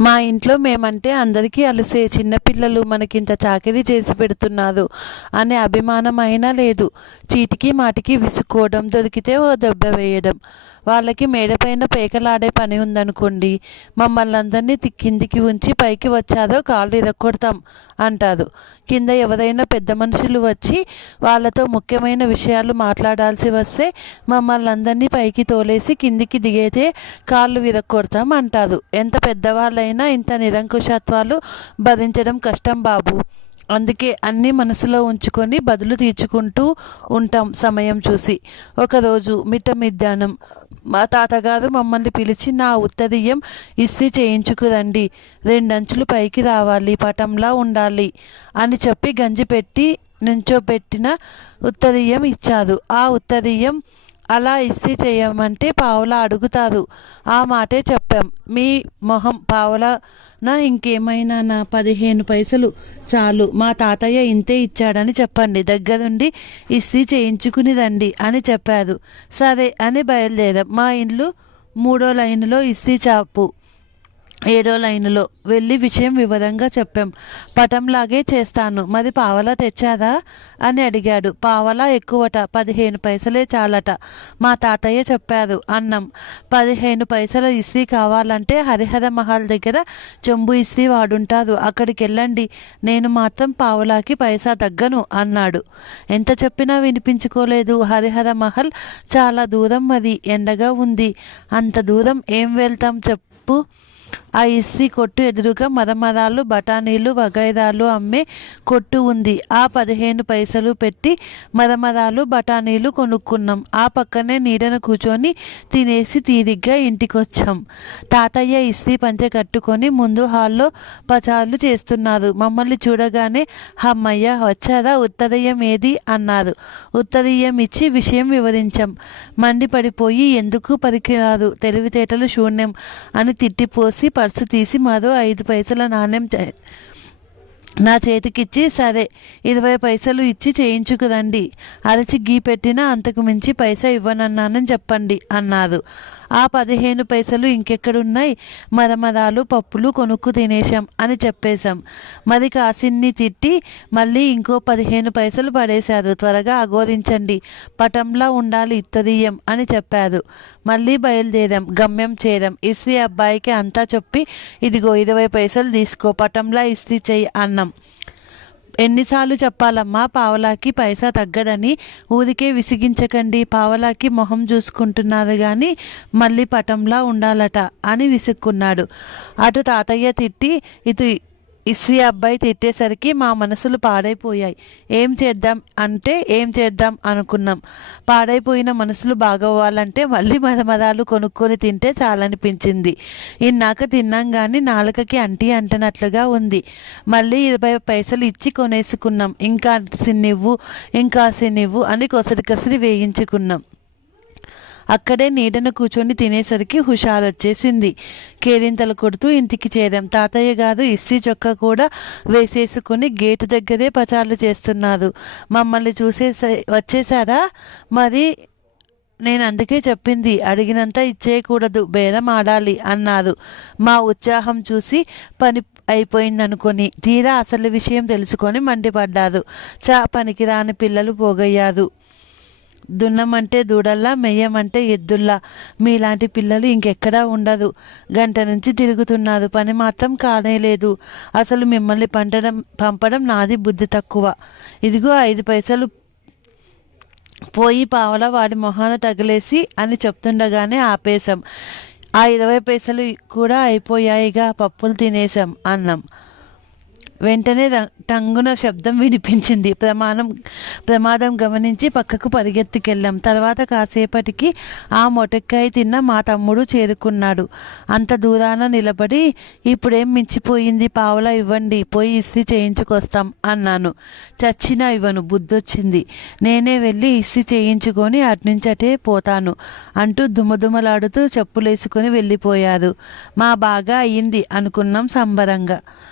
మా ఇంట్లో మేమంటే అందరికీ అలసే. చిన్నపిల్లలు మనకింత చాకరీ చేసి పెడుతున్నారు అనే అభిమానం అయినా లేదు. చీటికి మాటికి విసుక్కోవడం దొరికితే ఓ దెబ్బ వేయడం. వాళ్ళకి మేడపైన పేకలాడే పని ఉందనుకోండి మమ్మల్ని అందరినీ కిందికి ఉంచి పైకి వచ్చారో కాళ్ళు ఇరక్కొడతాం అంటారు. కింద ఎవరైనా పెద్ద మనుషులు వచ్చి వాళ్ళతో ముఖ్యమైన విషయాలు మాట్లాడాల్సి వస్తే మమ్మల్ని అందరినీ పైకి తోలేసి కిందికి దిగైతే కాళ్ళు విరక్కొడతాం అంటారు. ఎంత పెద్దవాళ్ళైనా ఇంత నిరంకుశత్వాలు భరించడం కష్టం బాబు. అందుకే అన్నీ మనసులో ఉంచుకొని బదులు తీర్చుకుంటూ ఉంటాం సమయం చూసి. ఒకరోజు మిట్ట మధ్యాహ్నం మా తాతగారు మమ్మల్ని పిలిచి నా ఉత్తరీయం ఇస్త్రీ చేయించుకురండి. రెండంచులు పైకి రావాలి పటంలా ఉండాలి అని చెప్పి గంజి పెట్టి నుంచోబెట్టిన ఉత్తరీయం ఇచ్చారు. ఆ ఉత్తరీయం అలా ఇస్త్రీ చేయమంటే పావులా అడుగుతారు. ఆ మాటే చెప్పాం. మీ మొహం పావులనా ఇంకేమైనా నా పదిహేను పైసలు చాలు. మా తాతయ్య ఇంతే ఇచ్చాడని చెప్పండి. దగ్గరుండి ఇస్త్రీ చేయించుకుని రండి అని చెప్పారు. సరే అని బయలుదేరాం. మా ఇల్లు మూడో లైన్లో ఇస్త్రీ చాపు ఏడో లైనులో వెళ్ళి విషయం వివరంగా చెప్పాం. పటంలాగే చేస్తాను. మరి పావలా తెచ్చారా అని అడిగాడు. పావలా ఎక్కువట. పదిహేను పైసలే చాలట. మా తాతయ్య చెప్పారు. అన్నం. పదిహేను పైసల ఇస్త్రీ కావాలంటే హరిహర మహల్ దగ్గర చెంబు ఇస్త్రీ వాడుంటారు. అక్కడికి వెళ్ళండి నేను మాత్రం పావలాకి పైసా తగ్గను అన్నాడు. ఎంత చెప్పినా వినిపించుకోలేదు. హరిహర మహల్ చాలా దూరం మరి. ఎండగా ఉంది. అంత దూరం ఏం వెళ్తాం చెప్పు. ఆ ఇస్త్రీ కొట్టు ఎదురుగా మరమరాలు బఠానీలు వగైరాలు అమ్మే కొట్టు ఉంది. ఆ పదిహేను పైసలు పెట్టి మరమరాలు బఠానీలు కొనుక్కున్నాం. ఆ పక్కనే నీడన కూర్చొని తినేసి తీరిగ్గా ఇంటికొచ్చాం. తాతయ్య ఇస్త్రీ పంచె కట్టుకొని ముందు హాల్లో పచారులు చేస్తున్నారు. మమ్మల్ని చూడగానే అమ్మయ్య వచ్చారా? ఉత్తరీయం ఏది? అన్నారు. ఉత్తరీయం ఇచ్చి విషయం వివరించాం. మండిపడిపోయి ఎందుకు పనికిరాదు తెలివితేటలు శూన్యం అని తిట్టిపోసి పర్సు తీసి మరో ఐదు పైసల నాణ్యం నా చేతికిచ్చి సరే ఇరవై పైసలు ఇచ్చి చేయించుకురండి అరచి గీ పెట్టినా అంతకు మించి పైసా ఇవ్వనన్నానని చెప్పండి అన్నారు. ఆ పదిహేను పైసలు ఇంకెక్కడున్నాయి? మరమరాలు పప్పులు కొనుక్కు తినేశాం అని చెప్పేశాం. మరి కాసిన్ని తిట్టి మళ్ళీ ఇంకో పదిహేను పైసలు పడేశారు. త్వరగా అఘోరించండి పటంలా ఉండాలి ఇత్తదీయం అని చెప్పారు. మళ్ళీ బయలుదేరాం గమ్యం చేరాం. ఇస్త్రీ అబ్బాయికి అంతా చెప్పి ఇదిగో ఇరవై పైసలు తీసుకో పటంలా ఇస్త్రీ చెయ్యి అన్నాం. ఎన్నిసార్లు చెప్పాలమ్మా పావలాకి పైసా తగ్గదని ఊరికే విసిగించకండి పావలాకి మొహం చూసుకుంటున్నారు కానీ మళ్ళీ పటంలా ఉండాలట అని విసుక్కున్నాడు. అటు తాతయ్య తిట్టి ఇటు ఇస్వి అబ్బాయి తిట్టేసరికి మా మనసులు పాడైపోయాయి. ఏం చేద్దాం అంటే ఏం చేద్దాం అనుకున్నాం. పాడైపోయిన మనసులు బాగవ్వాలంటే మళ్ళీ మదమదాలు కొనుక్కొని తింటే చాలనిపించింది. ఇన్నాక తిన్నాం కానీ నాలుకకి అంటి అంటనట్లుగా ఉంది. మళ్ళీ ఇరవై పైసలు ఇచ్చి కొనేసుకున్నాం. ఇంకా సిన్నివ్వు ఇంకా సిన్నివ్వు అని కొసరి కసిరి వేయించుకున్నాం. అక్కడే నీడన కూర్చొని తినేసరికి హుషారు వచ్చేసింది కేరింతలు కొడుతూ ఇంటికి చేరాం. తాతయ్య గారు ఇస్త్రీ చొక్కా కూడా వేసేసుకుని గేటు దగ్గరే పచార్లు చేస్తున్నారు. మమ్మల్ని చూసేసే వచ్చేసారా మరి నేను అందుకే చెప్పింది. అడిగినంత ఇచ్చేయకూడదు. బేరం ఆడాలి అన్నారు. మా ఉత్సాహం చూసి పని అయిపోయిందనుకొని తీరా అసలు విషయం తెలుసుకొని మండిపడ్డారు. చా పనికిరాని పిల్లలు పోగయ్యారు. దున్నమంటే దూడల్లా మెయ్యమంటే ఎద్దుల్లా. మీలాంటి పిల్లలు ఇంకెక్కడా ఉండదు. గంట నుంచి తిరుగుతున్నారు. పని మాత్రం కానేలేదు అసలు మిమ్మల్ని పంటడం పంపడం నాది బుద్ధి తక్కువ. ఇదిగో ఐదు పైసలు పోయి పావల వాడి మొహాన తగిలేసి అని చెప్తుండగానే ఆపేశాం. ఆ ఇరవై పైసలు కూడా అయిపోయాయిగా పప్పులు తినేసాం అన్నం. వెంటనే టంగున శబ్దం వినిపించింది. ప్రమాణం ప్రమాదం గమనించి పక్కకు పరిగెత్తుకెళ్ళాం. తర్వాత కాసేపటికి ఆ మొటక్కాయ తిన్న మా తమ్ముడు చేరుకున్నాడు. అంత దూరాన నిలబడి ఇప్పుడేం మించిపోయింది? పావులా ఇవ్వండి. పోయి ఇస్త్రీ చేయించుకొస్తాం అన్నాను. చచ్చినా ఇవ్వను. బుద్ధొచ్చింది. నేనే వెళ్ళి ఇస్త్రీ చేయించుకొని అట్నుంచటే పోతాను అంటూ దుమదుమలాడుతూ చెప్పులేసుకొని వెళ్ళిపోయారు మా బాగా అయ్యింది అనుకున్నాం సంబరంగా.